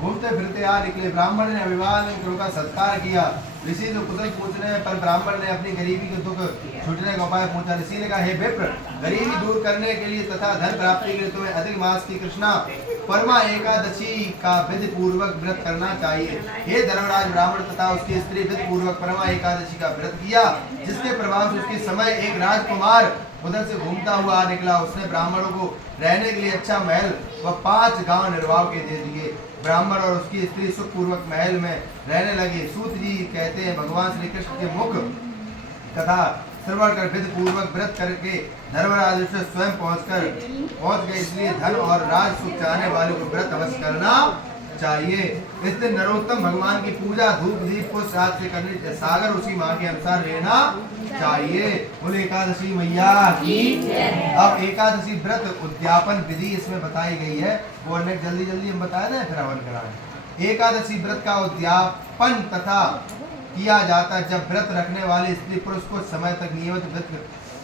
घूमते फिरते आ निकले। ब्राह्मण ने अभिवादन का सत्कार किया। ऋषि जो कुशल पूछने पर ब्राह्मण ने अपनी गरीबी के दुख छूटने का उपाय पूछा। ऋषि ने कहा, हे विप्र, गरीबी दूर करने के लिए तथा धन प्राप्ति के लिए तुम्हें अधिक मास की कृष्णा परमा एकादशी का विधि पूर्वक व्रत करना चाहिए। हे धर्मराज, ब्राह्मण तथा उसकी स्त्री विधि पूर्वक परमा एकादशी का व्रत किया, जिसके प्रभाव से उसके समय एक राजकुमार उधर से घूमता हुआ निकला। उसने ब्राह्मणों को रहने के लिए अच्छा महल व 5 गांव निर्वाह के दे दिए। ब्राह्मण और उसकी स्त्री सुख पूर्वक महल में रहने लगे। सूत जी कहते हैं, भगवान श्री कृष्ण के मुख कथा श्रवण कर विधि पूर्वक व्रत करके धर्मराज से स्वयं पहुंच गए। इसलिए धन और राज सुख चाहने वाले को व्रत अवश्य करना चाहिए। इस दिन नरोत्तम भगवान की पूजा धूप दीप को साथ से करनी चाहिए। सागर उसी माह के अनुसार लेना चाहिए। बोले एकादशी मैया की। अब एकादशी व्रत उद्यापन विधि इसमें बताई गई है, वो अनेक जल्दी जल्दी हम बताए ना, फिर हवन कराएं। एकादशी व्रत का उद्यापन तथा किया जाता है जब व्रत रखने वाले स्त्री पुरुष को समय तक नियमित व्रत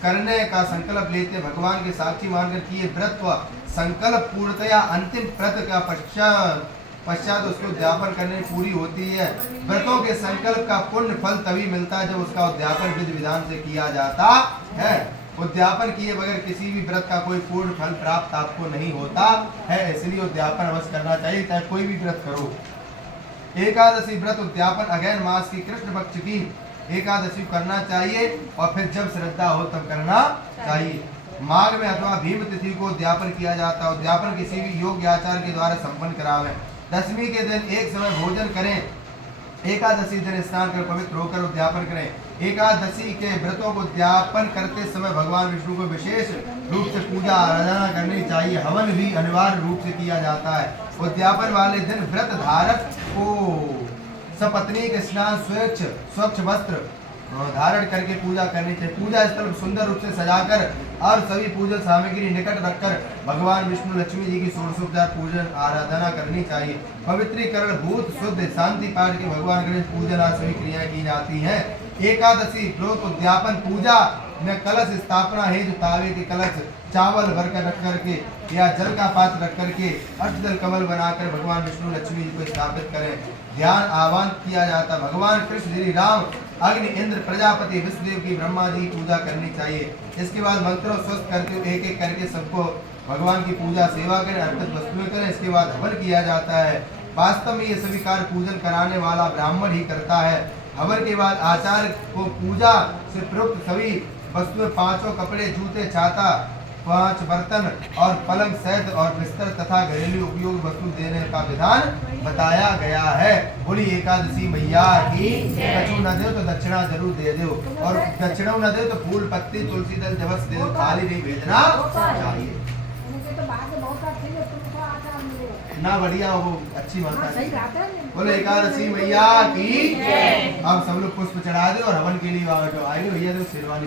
करने का संकल्प लेते, भगवान के साक्षी मानकर किए व्रत व संकल्प पूर्णतया अंतिम व्रत का पश्चात उसके उद्यापन करने पूरी होती है। व्रतों के संकल्प का पुण्य फल तभी मिलता है जब उसका उद्यापन विधि विधान से किया जाता है। उद्यापन किए बगैर किसी भी व्रत का कोई पूर्ण फल प्राप्त आपको नहीं होता है, इसलिए उद्यापन अवश्य करना चाहिए, चाहे कोई भी व्रत करो। एकादशी व्रत उद्यापन अगैन मास की कृष्ण पक्ष की एकादशी करना चाहिए और फिर जब श्रद्धा हो तब करना चाहिए। माघ में अथवा भीम तिथि को उद्यापन किया जाता है। उद्यापन किसी भी योग्य आचार के द्वारा संपन्न करावें। दशमी के दिन एक समय भोजन करें। एकादशी दिन स्नान कर पवित्र होकर उद्यापन करें। एकादशी के व्रतों को उद्यापन करते समय भगवान विष्णु को विशेष रूप से पूजा आराधना करनी चाहिए। हवन भी अनिवार्य रूप से किया जाता है। उद्यापन वाले दिन व्रत धारक को सपत्नी के स्नान स्वच्छ वस्त्र धारण करके पूजा करनी चाहिए। पूजा स्थल सुंदर रूप से सजाकर और सभी पूजन सामग्री निकट रखकर भगवान विष्णु लक्ष्मी जी की षोडशोपचार पूजन आराधना करनी चाहिए। पवित्रीकरण भूत शुद्ध शांति पाठ के भगवान गणेश पूजन आदि सभी क्रियाएं की जाती हैं। एकादशी व्रत उद्यापन पूजा में कलश स्थापना है, जो तावे के कलश चावल भरकर रख करके या जल का पात्र रख करके अष्टदल कमल बनाकर भगवान विष्णु लक्ष्मी जी को स्थापित करें। ध्यान आह्वान किया जाता। भगवान कृष्ण श्री राम अग्नि इंद्र प्रजापति विष्णुदेव की ब्रह्मा जी की पूजा करनी चाहिए। इसके बाद मंत्रों स्वस्थ करके एक एक करके सबको भगवान की पूजा सेवा करें, अर्पित वस्तुएं करें। इसके बाद हवन किया जाता है। वास्तव में ये सभी कार्य पूजन कराने वाला ब्राह्मण ही करता है। हवन के बाद आचार्य को पूजा से प्रयुक्त सभी वस्तुएं, 5 कपड़े, जूते, छाता, 5 बर्तन और पलंग सहित और बिस्तर तथा घरेलू उपयोग वस्तु देने का विधान बताया गया है। बोली एकादशी मैया की। कछु न दे तो दक्षिणा जरूर दे दो, और दक्षिणा न दे तो फूल पत्ती तुलसी दल जबस दे दो, खाली नहीं भेजना चाहिए। ना बढ़िया वो अच्छी मानता है। बोले एकादशी मैया की। अब सब लोग पुष्प चढ़ा दे और हवन के लिए आएंगे भैया, तो शेरवानी